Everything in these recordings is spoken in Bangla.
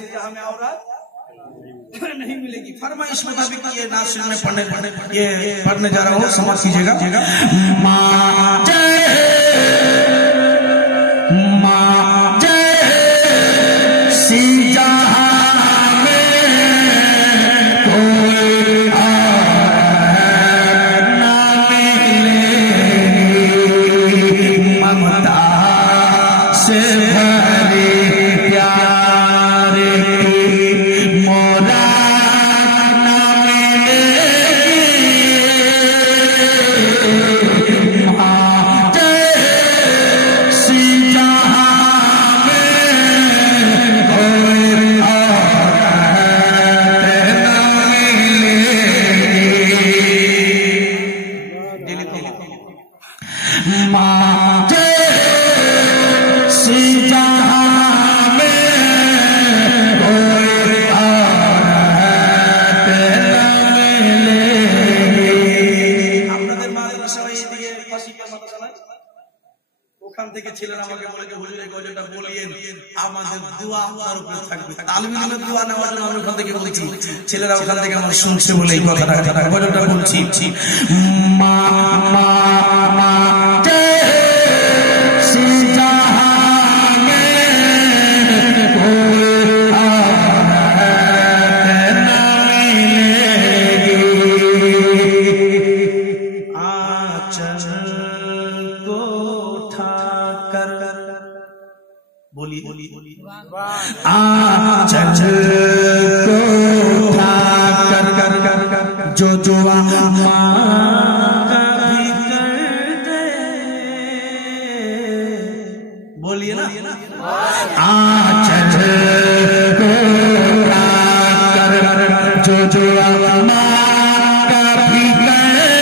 ऐसे जहां में औरत नहीं मिलेगी। फरमाइश मुताबिक ये नासिर में पढ़ने जा रहा हूँ, समझ कीजिएगा। माँ जय सी जहां में कोई ना मिलेगी, ममता से भरे प्यारे की मोरा ना मिलेगी। माँ जय सी जहां में कोई माँ जय सी जहां में कोई আপনাদের মাদের সবাই এদিকে ফাঁসিকে মতো শোনায়। ওখান থেকে ছেলেরা আমাকে বলে যে হুজুর এই গজলটা বলিয়েন, আমাদের দোয়া আপনার উপরে থাকবে। তালবিনের দোয়া নেওয়ার জন্য আমি ওখান থেকে বলছি, ছেলেরা ওখান থেকে আমার শুনছে বলে এই কথাটা গজলটা বলছি। মা মা মা आंचल को उठा कर जो दुआ मांगा भी कर दे, बोलिए ना। आंचल को उठा कर जो दुआ मांगा भी कर दे,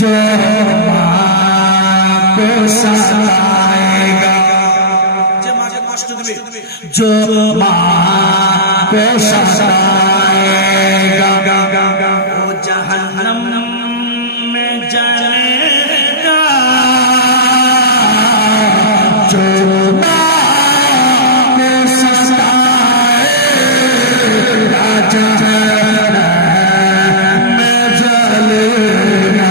जो माँ को सताएगा, जो माँ को सताएगा वो जहन्नम में जलेगा, जो माँ को सताएगा जहन्नम में जलेगा।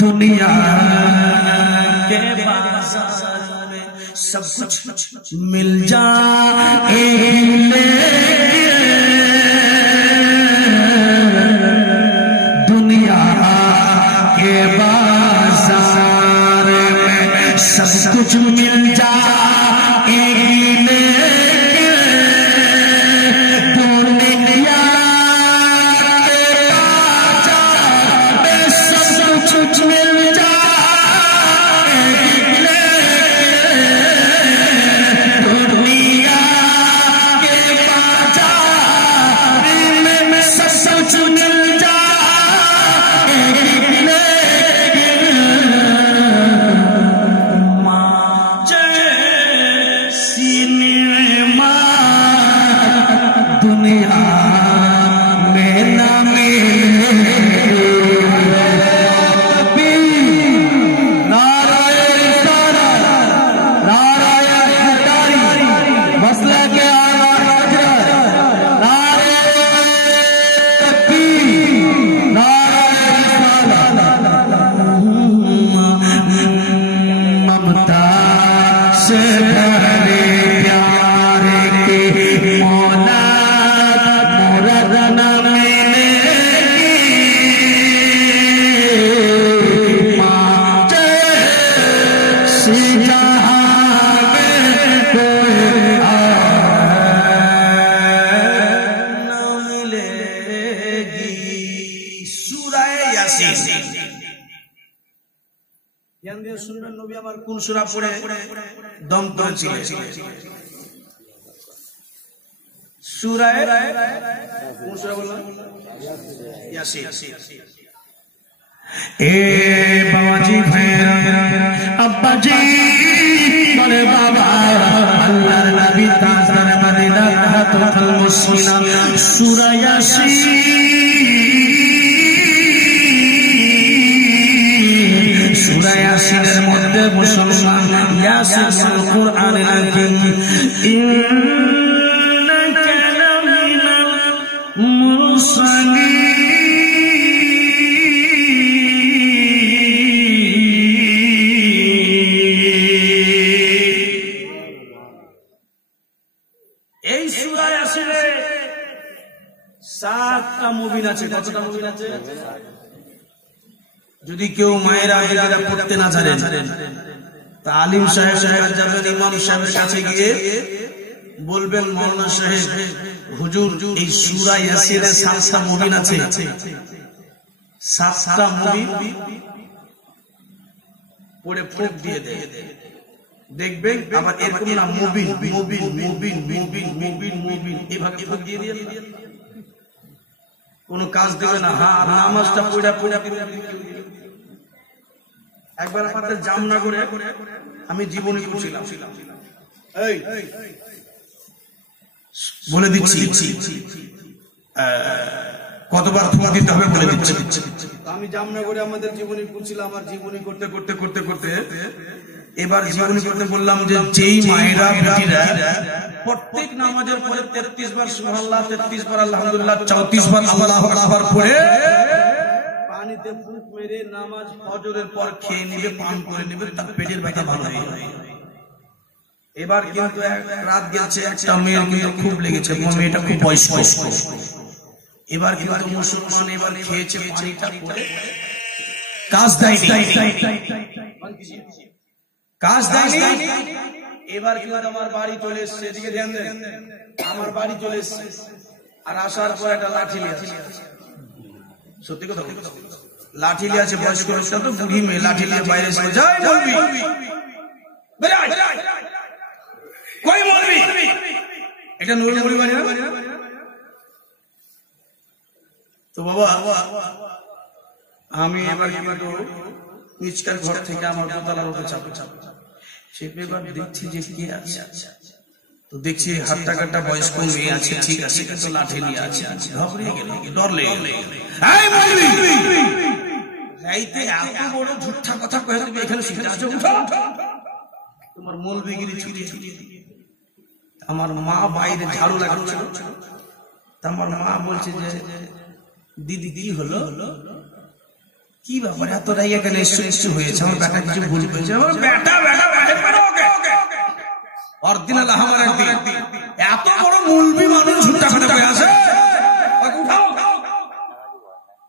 दुनिया के बाजार में सब कुछ मिल जाएगा, दुनिया के बाजार में सब कुछ मिल जाएगा, कुछ मिल जाए से पहले प्यारे के मौला मुराद न मिलेगी माटे से जहां में कोई न मिलेगी। सूरा यासीन ध्यान দিয়ে শুনবেন নবী আমার কোন সূরা পড়ে দম ধরেছিলেন। সূরা কোন সূরা বললাম? ইয়াসিন। ए बाबाजी भैया अब्बा जी बड़े बाबा अल्लाह नबी ताज़र मदीना रहमतुल मुस्लिना सूरा यासीन सूरा यासीনের মধ্যে মুসলমান यासीन কুরআনুল হাকিম ইন্নাকা লামিনাল মুরসালিন সাতটা মুবিন আছে। কতটা মুবিন আছে? যদি কেউ মায়েরা মেয়েরা পড়তে না জানেন তা আলিম সাহেব যাবেন ইমাম সাহেবের কাছে গিয়ে বলবেন মাওলানা সাহেব হুজুর এই সূরা ইয়াসিনের সাতটা মুবিন আছে, সাতটা মুবিন পড়ে ফুক দিয়ে দেয় দেখবেন। আবার এরকম না মুবিন মুবিন মুবিন মুবিন মুবিন মুবিন এভাবে ফুক দিয়ে দিয়ে কোন কাজ দেবে না। হ্যাঁ নামাজটা পড়া পড়া একবার আপনাদের জামনা করে আমি জীবনী পড়ছিলাম, এই বলে দিচ্ছি কতবার ফুক দিতে হবে বলে দিচ্ছি। আমি জামনা করে আমাদের জীবনী পড়ছিলাম, আর জীবনী করতে করতে করতে করতে এবার জীবনী করতে বললাম যে যেই মায়েরা বেটিরা প্রত্যেক নামাজের পরে 33 বার সুবহানাল্লাহ, 33 বার আলহামদুলিল্লাহ, 34 বার আল্লাহু আকবার পড়ে পানিতে ফুঁক মেরে নামাজ ফজরের পর খেয়ে নেবে, পান করে নেবে, তার পেটের ব্যথা ভালো হয়ে যাবে। এবার কিন্তু এক রাত গেছে, একটা মেয়ের কিন্তু খুব লেগেছে, মেয়েটা খুব বয়স্ক। এবার কিন্তু মুসলমান এবার খেয়েছে পানিটা পড়ে কাজ দেয়নি, কাজ দেয়নি। এবার কিন্তু আমার বাড়ি চলে এসছে, এদিকে ধ্যান দেন, আমার বাড়ি চলে এসছে। আর আসার পর একটা লাঠি নিয়ে আসছে, সত্যি কথা লাঠি নিয়ে আছে, বয়স্ক লোকটা তো বুড়ি মেয়ে, লাঠি নিয়ে বাইরে এসে যাই বলবি কই বলবি এটা নুরুল মুড়ি বাড়ি তো বাবা। আমি এবার নিচকার ঘর থেকে আমার দোতলার উপরে চাপে চেপে এবার দেখছি যে কে আছে। তো দেখছি হাতটা কাটা বয়স্ক মেয়ে আছে, ঠিক আছে, কিন্তু লাঠি নিয়ে আছে, ঘাবড়ে গেল, ডর লেগে গেল। রাইতে এত বড় ঝুঠা কথা কয়ে তুমি এখানে শুনে আছো, তোমার মৌলবিগিরি ছুটি ছুটি। আমার মা বাইরে ঝাড়ু লাগাচ্ছিল, আমার মা বলছে যে দিদি কি হলো, কি ব্যাপার এত রাই এখানে এসে হয়েছে, আমার বেটা কিছু ভুল করেছে। আমার বেটা বেটা অরিজিনাল আমার একদিন এত বড় মৌলবি মানুষ ঝুঠা কথা কয়ে আছে,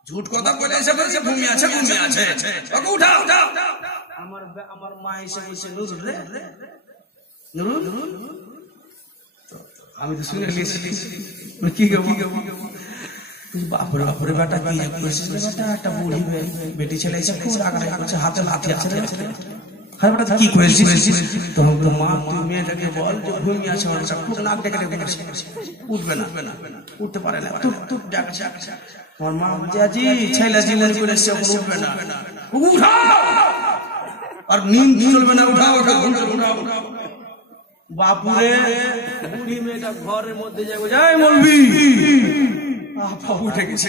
ঝুট কথা বলে এসে বলছে ভূমি আছে ভূমি আছে, উঠাও উঠাও। আমার মা এসে বলছে নুরুল রে নুরুল, আমি তো শুনে নিয়েছি কি বাপরে বাপরে বেটা কি করেছিস বেটা, একটা বুড়ি বেটি ছেলে এসে খুব রাগারাগি করছে, হাতে লাঠি আছে, হ্যাঁ বেটা কি করেছিস? তখন তো মা তুই মেয়েটাকে বল যে ভূমি আছে, খুব নাক ডেকে ডেকে উঠবে না, উঠতে পারে না, তুপ ডাকছে। আমার মা বলছে আজি ছেলে জীবন করে এসছে, উঠবে না, উঠাও, আর নিম চলবে না, উঠাও উঠাও। বাপুরে বুড়ি মেয়েটা ঘরের মধ্যে যাবো, যাই বলবি উঠে গেছে,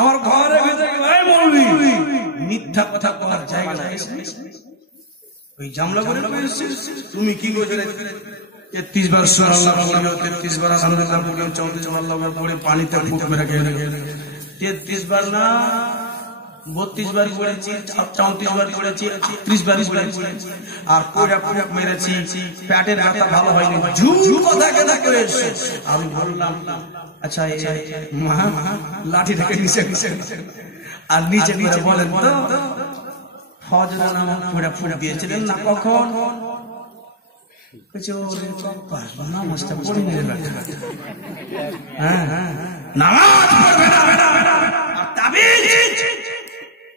আমার ঘরে বলবি মিথ্যা কথা করার জায়গা নাই। ওই জামলা করে তুমি কি করছিলে? 33 বার সুবহানাল্লাহ বলবে, 33 বার আলহামদুলিল্লাহ বলবে, 34 বার আল্লাহু আকবার পড়ে পানিতে ফুক মেরে গেলে 33 বার না 32 বার পড়েছি, 34 বার পড়েছি, 30 বার পড়েছি, আর কোড়া কোড়া মেরেছি, পেটের ব্যথা ভালো হয়নি, ঝুল কথা কেনা করে এসে আমি বললাম আচ্ছা মা লাঠি থেকে নিচে আর নিচে করে বলেন তো ফজরের নামাজ কোড়া ফুড়া দিয়েছিলেন না কখন? নামাজটা পড়ে নিয়ে নামাজ পড়বে না, আর তাবিজ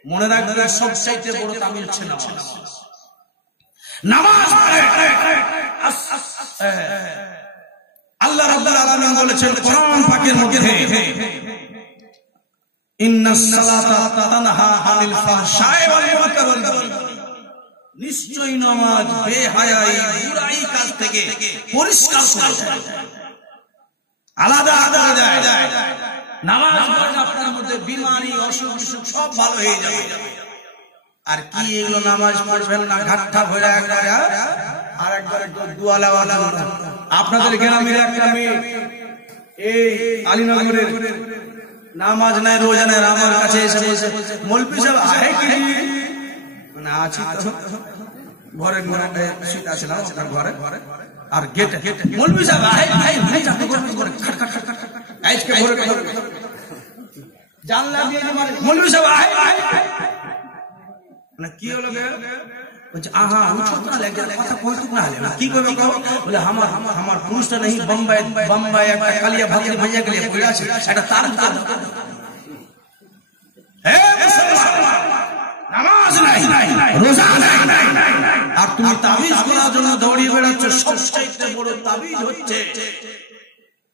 মনে রাখবে সবচাইতে বড় তাবিজ হচ্ছে নামাজ। আল্লাহ রাব্বুল আলামিন বলেছেন কোরআন পাকের মধ্যে, ইন্নাস সালাতা তানহা আনিল ফাহশাই ওয়াল মুনকার ওয়াল বাগই, নিশ্চয়ই নামাজ বেহায়াই বুরাই কাজ থেকে পরিষ্কার করে দেয়, আলাদা করে দেয়। নামাজ পড়লে আপনার মধ্যে বিমারি অসুখ বিসুখ সব ভালো হয়ে যাবে। আর কি এগুলো নামাজ পড়বেন না ঘাটটা ভরে একবারে আর একবার দোয়া লাওয়ালা। আপনাদের গ্রামের একটা মেয়ে এই আলীনগরের নামাজ নাই রোজা নাই, আমার কাছে এসে বলছে মৌলভী সাহেব আহে কি না আছি তো ঘরে ঘরে শীত আসলাম আপনার ঘরে আর গেটে মৌলভী সাহেব আহে আহে চাকরি করে আজকে ঘরে জানলা দিয়ে মৌলভী সাহেব আহে না কি হলো বলছে আহা উঠো না লাগে কথা কইতো না হলে না কি কইবে কও বলে আমার পুরুষটা নেই বোম্বাই একটা কালিয়া ভাজি ভাইয়া গেলে পড়ে আছে এটা তার হে মুসলমান নামাজ নাই রোজা নাই আর তুমি তাবিজ করার জন্য দৌড়িয়ে বেড়াচ্ছ। সবচেয়ে বড় তাবিজ হচ্ছে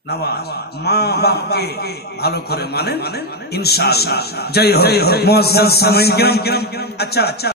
নামাজ। মা বাপকে ভালো করে মানেন ইনশাআল্লাহ। জয় হোক মুআজ্জাজ সামাইন কিরাম। আচ্ছা